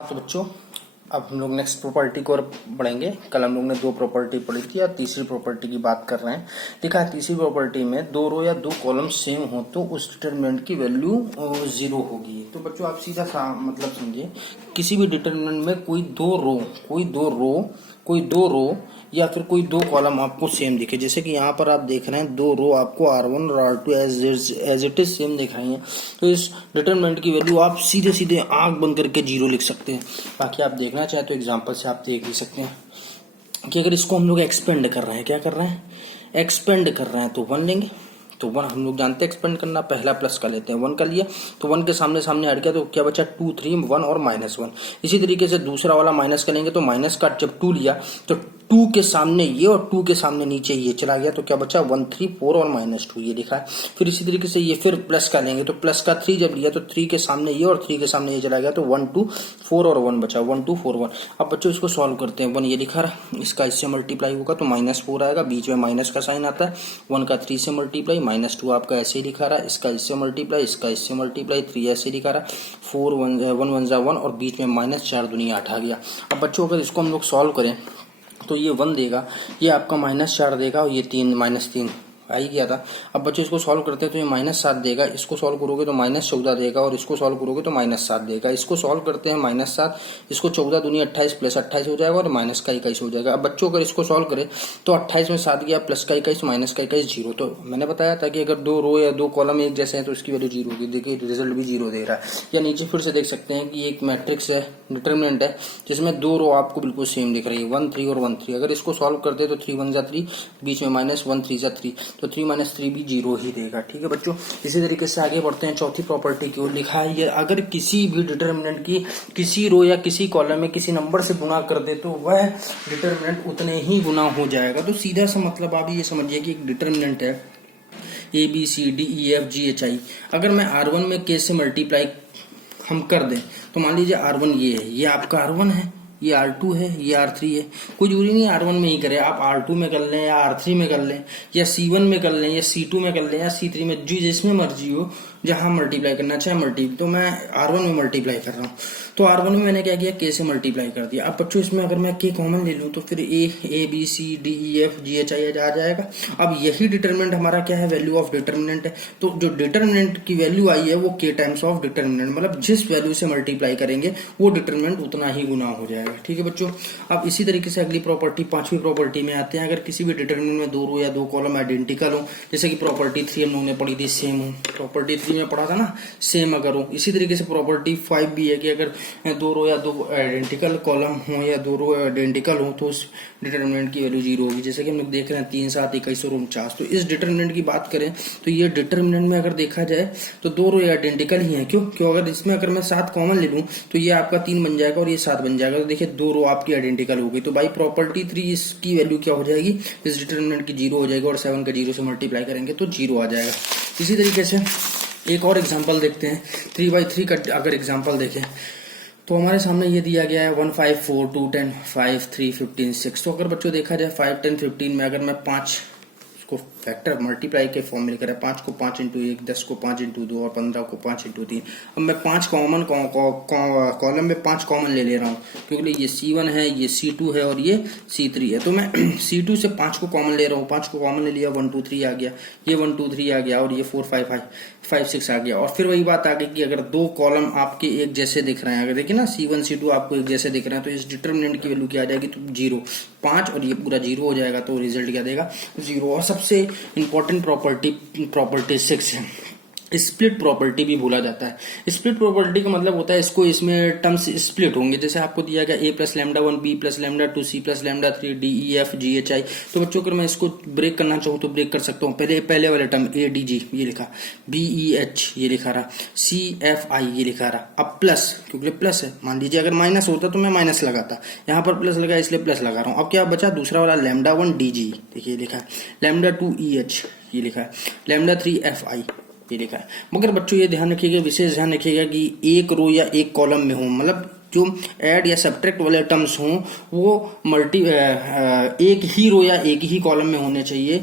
तो बच्चों अब हम लोग नेक्स्ट प्रॉपर्टी को और बढ़ेंगे। कल हम लोग ने दो प्रॉपर्टी पढ़ी थी, या तीसरी प्रॉपर्टी की बात कर रहे हैं। देखा है तीसरी प्रॉपर्टी में दो रो या दो कॉलम सेम हो तो उस डिटरमिनेंट की वैल्यू जीरो होगी। तो बच्चों आप सीधा सा मतलब समझिए, किसी भी डिटरमिनेंट में कोई दो रो या फिर कोई दो कॉलम आपको सेम दिखे। जैसे कि यहाँ पर आप देख रहे हैं दो रो आपको R1 और R2 as it is same दिख रही हैं, तो इस डिटरमिनेंट की वैल्यू आप सीधे सीधे आंख बंद करके जीरो लिख सकते हैं। बाकी आप देखना चाहे तो एग्जांपल से आप देख ही सकते हैं कि अगर इसको हम लोग एक्सपेंड कर रहे हैं, क्या कर रहे हैं, एक्सपेंड कर रहे हैं, तो 1 लेंगे। तो 1 हम लोग जानते हैं एक्सपेंड करना, पहला प्लस का लेते हैं, 1 का लिया तो 1 के सामने सामने हट गया तो क्या बचा 2 3 1 और -1। इसी तरीके से दूसरा वाला माइनस का लेंगे तो माइनस का जब 2 लिया तो 2 के सामने ये और 2 के सामने नीचे ये चला गया तो क्या बचा 1 3 4 और -2 ये लिखा है। फिर इसी तरीके से ये फिर प्लस का लेंगे तो प्लस का 3 जब लिया तो 3 के सामने ये और 3 के सामने ये चला गया तो 1 2 4 और 1 बचा 1 2 4 1। अब बच्चों इसको सॉल्व करते हैं। 1 ये लिखा रहा, इसका इससे मल्टीप्लाई होगा तो -4 आएगा, बीच में माइनस का साइन आता है। 1 का 3 से मल्टीप्लाई, -2 आपका ऐसे ही लिखा रहा, इसका इससे मल्टीप्लाई, इसका इससे मल्टीप्लाई, 3 ऐसे लिखा रहा, 4 1 1 1 और बीच में -4 दूनी 8 आ गया। अब बच्चों अगर इसको हम लोग सॉल्व करें तो ये 1 देगा, ये आपका -4 देगा और ये 3 -3 आ ही गया था। अब बच्चों इसको सॉल्व करते हैं तो ये -7 देगा, इसको सॉल्व करोगे तो -14 देगा और इसको सॉल्व करोगे तो -7 देगा। इसको सॉल्व करते हैं -7, इसको 14 दूनी 28 प्लस 28 हो जाएगा और माइनस का 21 हो जाएगा। अब बच्चों अगर इसको सॉल्व करें तो 28 में 7 गया, प्लस का 21 माइनस का 21 जीरो। तो मैंने बताया था कि अगर दो रो या दो कॉलम एक जैसे हैं तो इसकी वैल्यू जीरो होगी। देखिए रिजल्ट भी जीरो दे रहा है। या नीचे फिर से देख सकते हैं कि एक मैट्रिक्स है, डिटरमिनेंट है, जिसमें दो रो आपको बिल्कुल सेम दिख रही है, 1 3 और 1 3। अगर इसको सॉल्व करते तो 3 1 3, बीच में -1 3 3, तो 3 3 भी जीरो ही देगा। ठीक है बच्चों, इसी तरीके से आगे बढ़ते हैं चौथी प्रॉपर्टी की ओर। लिखा है ये अगर किसी भी डिटरमिनेंट की किसी रो या किसी कॉलम में किसी नंबर से गुना कर दे तो वह डिटरमिनेंट उतने ही गुना हो जाएगा। तो सीधा सा मतलब आप ये समझिए कि एक डिटरमिनेंट है ABCDEFGHI, अगर मैं R1 में K से मल्टीप्लाई हम कर दें तो मान लीजिए R1 ये है, ये आपका R1 है, ये R2 है, ये R3 है। कोई जरूरी नहीं R1 में ही करें, आप R2 में कर लें या R3 में कर लें या C1 में कर लें या C2 में कर लें या C3 में, जो जिसमें मर्जी हो, जहां मल्टीप्लाई करना चाहे मल्टीप्लाई। तो मैं R1 में मल्टीप्लाई कर रहा हूँ, तो R1 में मैंने क्या किया, K से मल्टीप्लाई कर दिया। अब बच्चों इसमें अगर मैं K कॉमन ले लूँ तो फिर ABCDEFGHI आ जाएगा। अब यही डिटरमिनेंट हमारा क्या है, वैल्यू ऑफ डिटरमिनेंट है। तो जो डिटरमिनेंट की वैल्यू आई है वो K टाइम्स ऑफ डिटरमिनेंट, मतलब जिस वैल्यू से मल्टीप्लाई करेंगे वो डिटरमिनेंट उतना ही गुना हो जाएगा। ठीक है बच्चों, अब इसी तरीके से अगली प्रॉपर्टी पांचवी प्रॉपर्टी में आते हैं। अगर किसी भी डिटरमिनेंट में दो रो या दो कॉलम आइडेंटिकल हो, जैसे कि प्रॉपर्टी 3 हम लोगों ने पढ़ी थी सेम हो, प्रॉपर्टी 3 में पढ़ा था ना सेम अगर हो। इसी तरीके से प्रॉपर्टी 5 भी है कि अगर दो रो या दो आइडेंटिकल कॉलम हो या दो रो आइडेंटिकल हो तो उस डिटरमिनेंट की वैल्यू जीरो होगी। जैसे कि हम लोग देख रहे हैं 3 7 21 और 49। तो इस डिटरमिनेंट की बात करें तो ये डिटरमिनेंट में अगर देखा जाए तो दो रो आइडेंटिकल ही है। क्यों अगर इसमें अगर मैं 7 कॉमन ले लूं तो ये आपका 3 बन जाएगा और ये 7 बन जाएगा। तो देखिए दो रो आपकी आइडेंटिकल होगी, तो बाई प्रॉपर्टी 3 इसकी वैल्यू क्या हो जाएगी, इस डिटरमिनेंट की जीरो हो जाएगी और 7 का 0 से मल्टीप्लाई करेंगे तो जीरो आ जाएगा। इसी तरीके से एक और एग्जांपल देखते हैं। 3/3 का अगर एग्जांपल देखें तो हमारे सामने ये दिया गया है 1 5 4 2 10 5 3 15 6। तो अगर बच्चों देखा जाए 5 10 15 में अगर मैं 5 को फैक्टर मल्टीप्लाई के फॉर्म में लेकर 5 को 5 इंटू 1, 10 को 5 इंटू 2 और 15 को 5 इंटू 3। अब मैं 5 कॉमन कॉलम में 5 कॉमन ले रहा हूँ क्योंकि ये C1 है, ये C2 है और ये C3 है। तो मैं C2 से 5 को कॉमन ले रहा हूँ, 5 को कॉमन ले लिया, 1 2 3 आ गया, ये 1 2 3 आ गया और ये 4 5 6 आ गया। और फिर वही बात आ गई कि अगर दो कॉलम आपके एक जैसे दिख रहे हैं, अगर देखिए ना C1 C2 आपको एक जैसे दिख रहे हैं तो इस डिटरमिनेंट की वैल्यू क्या आ जाएगी, तो 0 5 और ये पूरा 0 हो जाएगा। तो रिजल्ट क्या देगा, 0। और सबसे इंपॉर्टेंट प्रॉपर्टी 6 है, स्प्लिट प्रॉपर्टी भी बोला जाता है। स्प्लिट प्रॉपर्टी का मतलब होता है इसको इसमें टर्म्स स्प्लिट होंगे। जैसे आपको दिया गया A + λ1 B + λ2 C + λ3 D E F G H I। तो बच्चों अगर मैं इसको ब्रेक करना चाहूँ तो ब्रेक कर सकता हूँ। पहले वाले टर्म A D G ये लिखा, B E H ये लिखा रहा, C F I ये लिखा रहा। अब प्लस, क्योंकि प्लस है, मान लीजिए अगर माइनस होता तो मैं माइनस लगाता, यहाँ पर प्लस लगा इसलिए प्लस लगा रहा हूँ। अब क्या बचा, दूसरा वाला λ1 D G देखिए लिखा है, λ2 E H ये लिखा है, λ3 F I ये लिखा है। मगर बच्चों ये ध्यान रखिएगा, विशेष ध्यान रखिएगा कि एक रो या एक कॉलम में हो, मतलब जो ऐड या सब्ट्रैक्ट वाले टर्म्स हों वो एक ही रो या एक ही कॉलम में होने चाहिए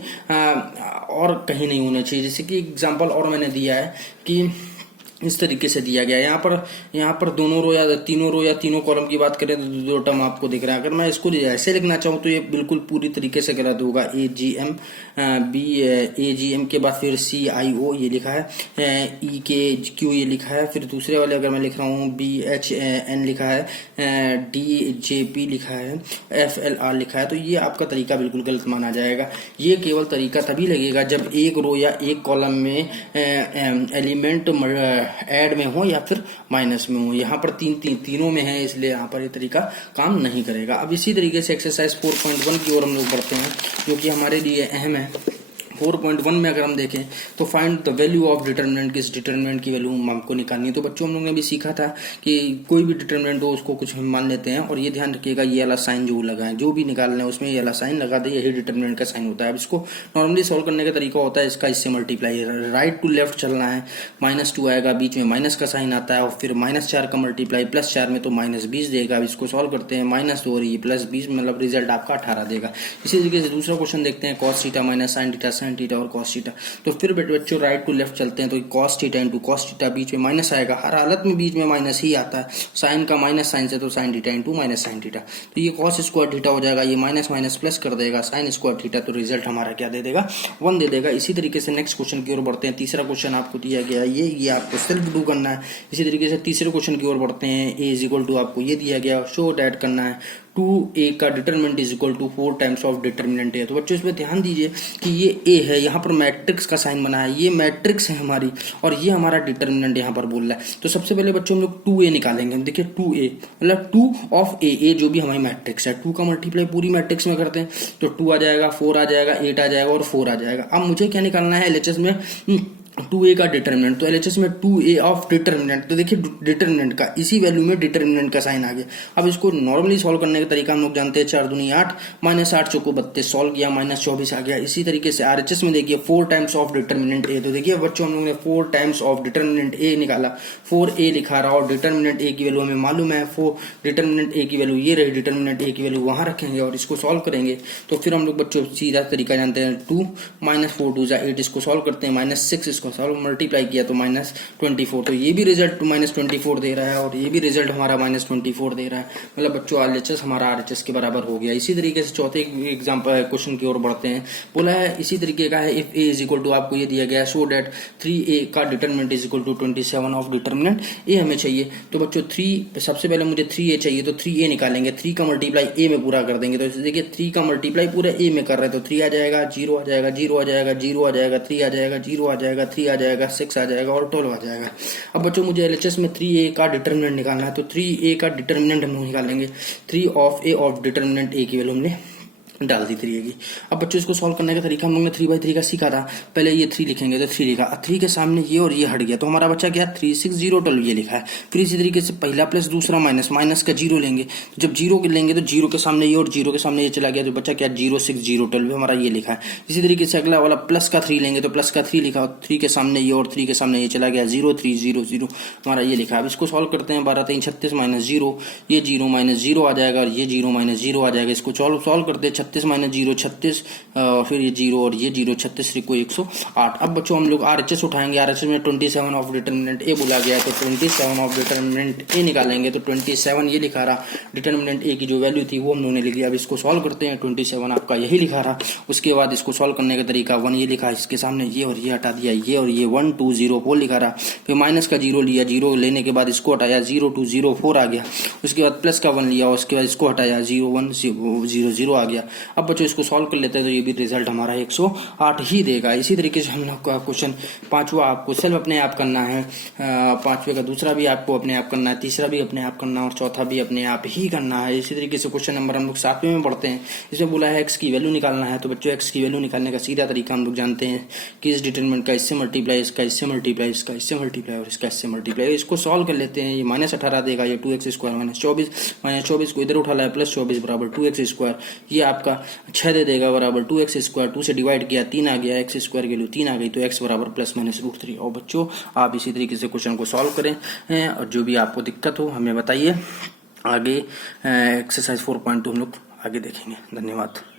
और कहीं नहीं होने चाहिए। जैसे कि एग्जांपल और मैंने दिया है कि इस तरीके से दिया गया है। यहाँ पर दोनों रो या तीनों कॉलम की बात करें तो दो टर्म आपको दिख रहा है। अगर मैं इसको ऐसे लिखना चाहूँ तो ये बिल्कुल पूरी तरीके से गलत होगा। AGM के बाद फिर CIO ये लिखा है, EKQ ये लिखा है, फिर दूसरे वाले अगर मैं लिख रहा हूँ BHN लिखा है, DJP लिखा है, FLR लिखा है, तो ये आपका तरीका बिल्कुल गलत माना जाएगा। ये केवल तरीका तभी लगेगा जब एक रो या एक कॉलम में एलिमेंट ऐड में हो या फिर माइनस में हो। यहाँ पर तीनों में है, इसलिए यहाँ पर ये तरीका काम नहीं करेगा। अब इसी तरीके से एक्सरसाइज 4.1 की ओर हम लोग बढ़ते हैं, जो कि हमारे लिए अहम है। 4.1 में अगर हम देखें तो find the value of determinant, किस डिटरमिनेंट की वैल्यू हमको निकालनी है। तो बच्चों हम लोगों ने भी सीखा था कि कोई भी डिटरमिनेंट हो उसको कुछ हम मान लेते हैं, और ये ध्यान रखिएगा ये वाला साइन जो लगा है, जो भी निकालना है उसमें ये वाला साइन लगा दे, यही डिटरमिनेंट का साइन होता है। अब इसको नॉर्मली सॉल्व करने का तरीका होता है इसका इससे मल्टीप्लाई, राइट टू लेफ्ट चलना है, -2 आएगा, बीच में माइनस का साइन आता है, और फिर -4 का मल्टीप्लाई +4 में तो -20 देगा। अब इसको सॉल्व करते हैं, -2 और ये +20 मतलब रिजल्ट आपका 18 देगा। इसी तरीके से दूसरा क्वेश्चन देखते हैं, cos theta minus sin theta और cos थीटा। तो फिर बच्चों राइट टू लेफ्ट चलते हैं, तो cos theta into cos theta, बीच में माइनस आएगा, हर हालत में बीच में माइनस ही आता है, साइन का माइनस साइन से तो sin theta into minus sin theta, तो ये cos स्क्वायर थीटा हो जाएगा, ये माइनस माइनस प्लस कर देगा sin स्क्वायर थीटा, तो रिजल्ट हमारा क्या दे देगा, 1 दे देगा। इसी तरीके से नेक्स्ट क्वेश्चन की ओर बढ़ते हैं। तीसरा क्वेश्चन आपको दिया गया है, ये आपको सेल्फ डू करना है। इसी तरीके से तीसरे क्वेश्चन की ओर बढ़ते हैं। A इक्वल टू आपको ये दिया गया, शो डैट करना है 2A का determinant is equal to 4 times of determinant है। तो बच्चों इसमें ध्यान दीजिए कि ये A है, यहाँ पर मैट्रिक्स का साइन बना है, ये मैट्रिक्स है हमारी, और ये हमारा डिटरमिनेंट यहाँ पर बोल रहा है। तो सबसे पहले बच्चों हम लोग 2A निकालेंगे। देखिए 2A मतलब 2 ऑफ A जो भी हमारी मैट्रिक्स है, 2 का मल्टीप्लाई पूरी मैट्रिक्स में करते हैं, तो 2 आ जाएगा, 4 आ जाएगा, 8 आ जाएगा और 4 आ जाएगा। अब मुझे क्या निकालना है LHS में 2A का डिटरमिनेंट, तो LHS में 2A ऑफ डिटरमिनेंट, तो देखिए डिटरमिनेंट का इसी वैल्यू में डिटरमिनेंट का साइन आ गया। अब इसको नॉर्मली सॉल्व करने का तरीका हम लोग जानते हैं, 4 दूनी 8, -8 चौको 32, सॉल्व किया, -24 आ गया। इसी तरीके से RHS में देखिए 4 टाइम्स ऑफ डिटरमिनेंट A, तो देखिए बच्चों हम लोग ने 4 टाइम्स ऑफ डिटरमिनेंट A निकाला, 4A लिखा रहा, और डिटरमिनेंट A की वैल्यू हमें मालूम है, 4 डिटरमिनेंट A की वैल्यू ये रही, डिटरमिनेंट A की वैल्यू वहां रखेंगे और इसको सॉल्व करेंगे। तो फिर हम लोग बच्चों सीधा तरीका जानते हैं, 2 -4 2 8, इसको सॉल्व करते हैं, -6 इसको सॉल्व मल्टीप्लाई किया तो -24, तो ये भी रिजल्ट -24 दे रहा है, और ये भी रिजल्ट हमारा -24 दे रहा है। मतलब बच्चों RHS हमारा RHS के बराबर हो गया। इसी तरीके से चौथे एग्जांपल क्वेश्चन की ओर बढ़ते हैं। बोला है इसी तरीके का है, if A is equal to आपको ये दिया गया है, सो दैट 3A का determinant is equal to 27 of determinant A हमें चाहिए। तो बच्चों 3 सबसे पहले मुझे 3A चाहिए, तो 3A निकालेंगे, 3 का मल्टीप्लाई A में पूरा कर देंगे। तो देखिए 3 का मल्टीप्लाई पूरा A में कर रहे हैं, तो 3 आ जाएगा, 0 आ जाएगा, 0 आ जाएगा, 0 आ जाएगा, 3 आ जाएगा, 0 आ जाएगा, 3 आ जाएगा, 6 आ जाएगा और 12 आ जाएगा। अब बच्चों मुझे LHS में 3A का डिटरमिनेंट निकालना है, तो 3A का डिटरमिनेंट हम लोग निकालेंगे, 3 of A of determinant A की वैल्यू हमने डाल दी 3A की। अब बच्चों इसको सॉल्व करने का तरीका हम लोग ने 3/3 का सीखा था। पहले ये 3 लिखेंगे, तो 3 लिखा, 3 के सामने ये और ये हट गया, तो हमारा बच्चा क्या 3 6 0 12 ये लिखा है। फिर इसी तरीके से पहला प्लस दूसरा माइनस, माइनस का 0 लेंगे, जब 0 के लेंगे तो 0 के सामने ये और 0 के सामने ये चला गया, तो बच्चा क्या 0 6 0 12 हमारा ये लिखा है। इसी तरीके से अगला वाला प्लस का 3 लेंगे, तो प्लस का 3 लिखा, 3 के सामने ये और 3 के सामने ये चला गया, 0 3 0 0 हमारा ये लिखा है। अब इसको सॉल्व करते हैं, 12 3 36 -0, ये 0 -0 आ जाएगा और ये 0 -0 आ जाएगा। इसको सॉल्व करते हैं, 36 -0 36, फिर ये 0 और ये 0, 36 को 108। अब बच्चों हम लोग RHS उठाएंगे, RHS में 27 ऑफ डिटरमिनेंट A बोला गया, तो 27 ऑफ डिटरमिनेंट A निकालेंगे, तो 27 ये लिखा रहा, डिटरमिनेंट A की जो वैल्यू थी वो हम लोगों ने लिख लिया। अब इसको सॉल्व करते हैं, 27 आपका यही लिखा रहा। उसके बाद इसको सॉल्व करने का तरीका, 1 ये लिखा, इसके सामने ये और ये हटा दिया, ये और ये 1 2 0 4 लिखा रहा। फिर माइनस का 0 लिया, 0 लेने के बाद इसको हटाया, 0 2 0 4 आ गया। उसके बाद प्लस का 1 लिया, उसके बाद इसको हटाया, 0 1 0 0 आ गया। अब बच्चों इसको सॉल्व कर लेते हैं, तो ये भी रिजल्ट हमारा 108 ही देगा। इसी तरीके से हम लोग का क्वेश्चन 5वां आपको सेल्फ अपने आप करना है, 5वें का दूसरा भी आपको अपने आप करना है, तीसरा भी अपने आप करना है और चौथा भी अपने आप ही करना है। इसी तरीके से क्वेश्चन नंबर हम लोग 7वें में पढ़ते हैं। इसमें बोला है x की वैल्यू निकालना है, तो बच्चों x की वैल्यू निकालने का सीधा तरीका हम लोग जानते हैं कि इस डिटरमिनेंट का इससे मल्टीप्लाई, इसका इससे मल्टीप्लाई, इसका इससे मल्टीप्लाई और इसका इससे मल्टीप्लाई। इसको सॉल्व कर लेते हैं, ये -18 देगा, ये 2x स्क्वायर -24 को इधर उठा लाया, +24 बराबर 2x स्क्वायर, ये आपका 6 दे देगा बराबर 2x स्क्वायर, 2 से डिवाइड किया 3 आ गया, x स्क्वायर की वैल्यू 3 आ गई, तो x बराबर ±√3। और बच्चों आप इसी तरीके से क्वेश्चन को सॉल्व करें, और जो भी आपको दिक्कत हो हमें बताइए। आगे एक्सरसाइज 4.2 हम लोग आगे देखेंगे। धन्यवाद।